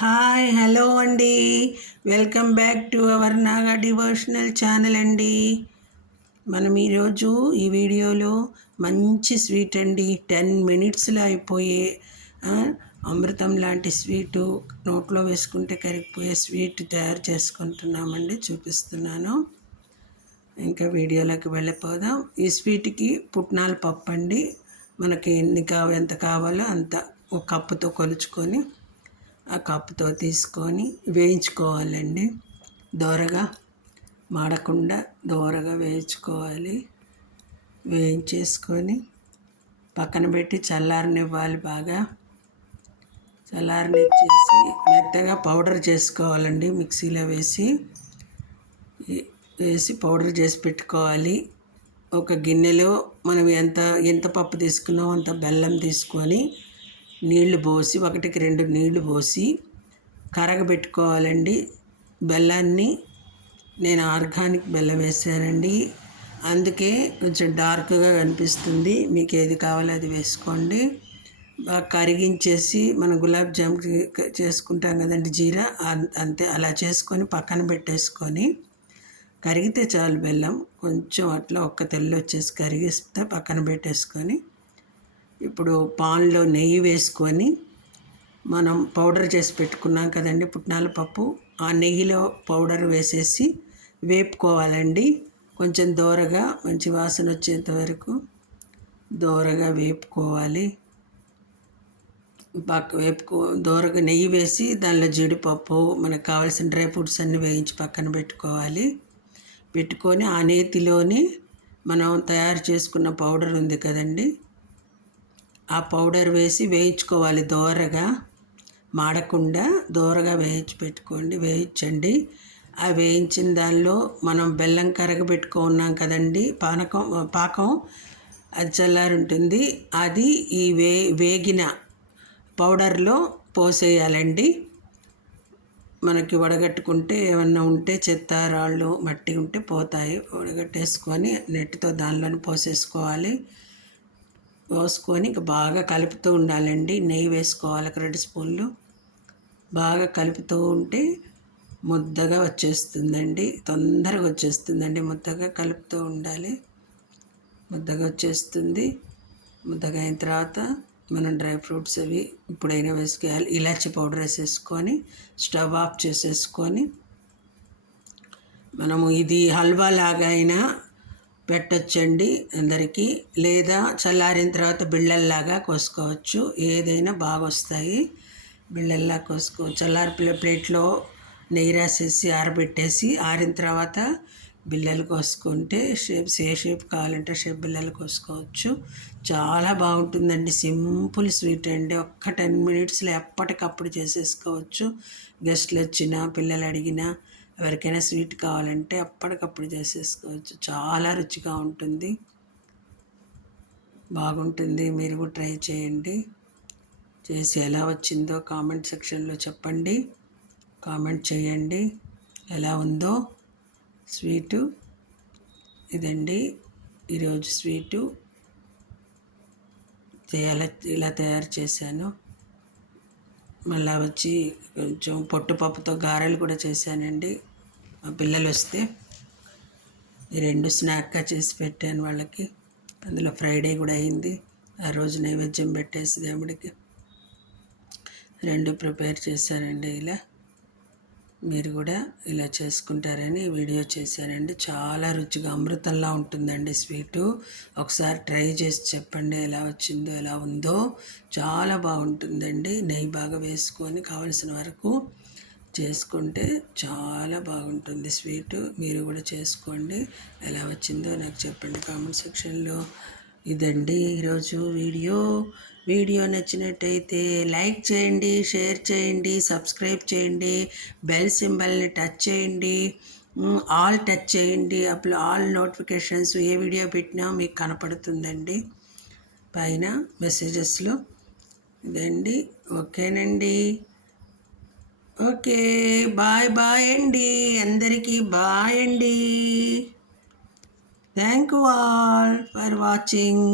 Hi hello అండి. Welcome back to our Naga devotional channel అండి. మనం ఈరోజు ఈ వీడియోలో మంచి స్వీట్ అండి. టెన్ మినిట్స్లో అయిపోయే అమృతం లాంటి స్వీటు నోట్లో వేసుకుంటే కరిగిపోయే స్వీట్ తయారు చేసుకుంటున్నామండి చూపిస్తున్నాను. ఇంకా వీడియోలోకి వెళ్ళిపోదాం. ఈ స్వీట్కి పుట్నాల పప్పు అండి మనకి ఎన్ని కావ ఎంత కావాలో అంత ఒక కప్పుతో కొలుచుకొని ఆ కప్పుతో తీసుకొని వేయించుకోవాలండి. దోరగా మాడకుండా దోరగా వేయించుకోవాలి. వేయించేసుకొని పక్కన పెట్టి చల్లారనివ్వాలి బాగా. చల్లారనిచ్చేసి మెత్తగా పౌడర్ చేసుకోవాలండి మిక్సీలో వేసి. వేసి పౌడర్ చేసి పెట్టుకోవాలి. ఒక గిన్నెలో మనం ఎంత ఎంత పప్పు తీసుకున్నామో అంత బెల్లం తీసుకొని నీళ్ళు పోసి ఒకటికి రెండు నీళ్ళు పోసి కరగబెట్టుకోవాలండి. బెల్లాన్ని నేను ఆర్గానిక్ బెల్లం వేసానండి. అందుకే కొంచెం డార్క్గా కనిపిస్తుంది. మీకు ఏది కావాలో అది వేసుకోండి. బాగా కరిగించేసి మనం గులాబ్ జామ్ చేసుకుంటాం కదండి జీరా. అంతే అలా చేసుకొని పక్కన పెట్టేసుకొని కరిగితే చాలు బెల్లం. కొంచెం అట్లా ఒక్క తెల్లు వచ్చేసి కరిగిస్తే పక్కన పెట్టేసుకొని ఇప్పుడు పాన్లో నెయ్యి వేసుకొని మనం పౌడర్ చేసి పెట్టుకున్నాం కదండి పుట్నాల పప్పు. ఆ నెయ్యిలో పౌడర్ వేసేసి వేపుకోవాలండి. కొంచెం దోరగా మంచి వాసన వచ్చేంత వరకు దోరగా వేపుకోవాలి. పక్క వేపుకో దోరగా నెయ్యి వేసి దానిలో జీడిపప్పు మనకు కావాల్సిన డ్రై ఫ్రూట్స్ అన్నీ వేయించి పక్కన పెట్టుకోవాలి. పెట్టుకొని ఆ నేతిలోని మనం తయారు చేసుకున్న పౌడర్ ఉంది కదండి. ఆ పౌడర్ వేసి వేయించుకోవాలి దోరగా మాడకుండా దోరగా వేయించి పెట్టుకోండి వేయించండి. ఆ వేయించిన దానిలో మనం బెల్లం కరగబెట్టుకున్నాం కదండి పానకం పాకం అది చల్లారి ఉంటుంది అది ఈ వే వేగిన పౌడర్లో పోసేయాలండి. మనకి వడగట్టుకుంటే ఏమన్నా ఉంటే చెత్త రాళ్ళు మట్టి ఉంటే పోతాయి. వడగట్టేసుకొని నెట్తో దానిలోనే పోసేసుకోవాలి. పోసుకొని బాగా కలుపుతూ ఉండాలండి. నెయ్యి వేసుకోవాలి ఒక రెండు స్పూన్లు. బాగా కలుపుతూ ఉంటే ముద్దగా వచ్చేస్తుందండి. తొందరగా వచ్చేస్తుందండి. ముద్దగా కలుపుతూ ఉండాలి. ముద్దగా వచ్చేస్తుంది. ముద్దగా అయిన తర్వాత మనం డ్రై ఫ్రూట్స్ అవి ఇప్పుడైనా వేసుకోవాలి. ఇలాచి పౌడర్ వేసేసుకొని స్టవ్ ఆఫ్ చేసేసుకొని మనము ఇది హల్వా లాగా అయినా పెట్టొచ్చండి అందరికీ. లేదా చల్లారిన తర్వాత బిళ్ళల్లాగా కోసుకోవచ్చు. ఏదైనా బాగా వస్తాయి బిళ్ళల్లా కోసుకో చల్లారి ప్లేట్లో నెయ్యి రాసేసి ఆరబెట్టేసి ఆరిన తర్వాత బిళ్ళలు కోసుకుంటే షేప్స్ ఏ షేప్ కావాలంటే షేప్ బిళ్ళలు కోసుకోవచ్చు. చాలా బాగుంటుందండి. సింపుల్ స్వీట్ అండి. ఒక్క టెన్ మినిట్స్లో ఎప్పటికప్పుడు చేసేసుకోవచ్చు. గెస్ట్లు వచ్చినా పిల్లలు అడిగినా ఎవరికైనా స్వీట్ కావాలంటే అప్పటికప్పుడు చేసేసుకోవచ్చు. చాలా రుచిగా ఉంటుంది. బాగుంటుంది. మీరు కూడా ట్రై చేయండి. చేసి ఎలా వచ్చిందో కామెంట్ సెక్షన్లో చెప్పండి. కామెంట్ చేయండి. ఎలా ఉందో స్వీటు ఇదండి. ఈరోజు స్వీటు. ఎలా ఇలా తయారు చేశాను. మళ్ళీ వచ్చి కొంచెం పొట్టుపప్పుతో గారెలు కూడా చేశానండి. మా పిల్లలు వస్తే ఈ రెండు స్నాక్గా చేసి పెట్టాను వాళ్ళకి. అందులో ఫ్రైడే కూడా అయింది. ఆ రోజు నైవేద్యం పెట్టేసి దేవుడికి రెండు ప్రిపేర్ చేశారండి ఇలా. మీరు కూడా ఇలా చేసుకుంటారని వీడియో చేశారండి చాలా రుచిగా అమృతంలా ఉంటుందండి స్వీటు. ఒకసారి ట్రై చేసి చెప్పండి ఎలా వచ్చిందో ఎలా ఉందో. చాలా బాగుంటుందండి. నెయ్యి బాగా వేసుకొని కావలసిన వరకు చేసుకుంటే చాలా బాగుంటుంది. స్వీటు మీరు కూడా చేసుకోండి. ఎలా వచ్చిందో నాకు చెప్పండి కామెంట్ సెక్షన్లో. ఇదండి ఈరోజు వీడియో. వీడియో నచ్చినట్టయితే లైక్ చేయండి షేర్ చేయండి సబ్స్క్రైబ్ చేయండి బెల్ సింబల్ని టచ్ చేయండి. ఆల్ టచ్ చేయండి. అప్పుడు ఆల్ నోటిఫికేషన్స్ ఏ వీడియో పెట్టినా మీకు కనపడుతుందండి. పైన మెసేజెస్లో. ఇదండి. ఓకేనండి. ఓకే బాయ్ బాయ్ అండి. అందరికీ బాయ్ అండి. Thank you all for watching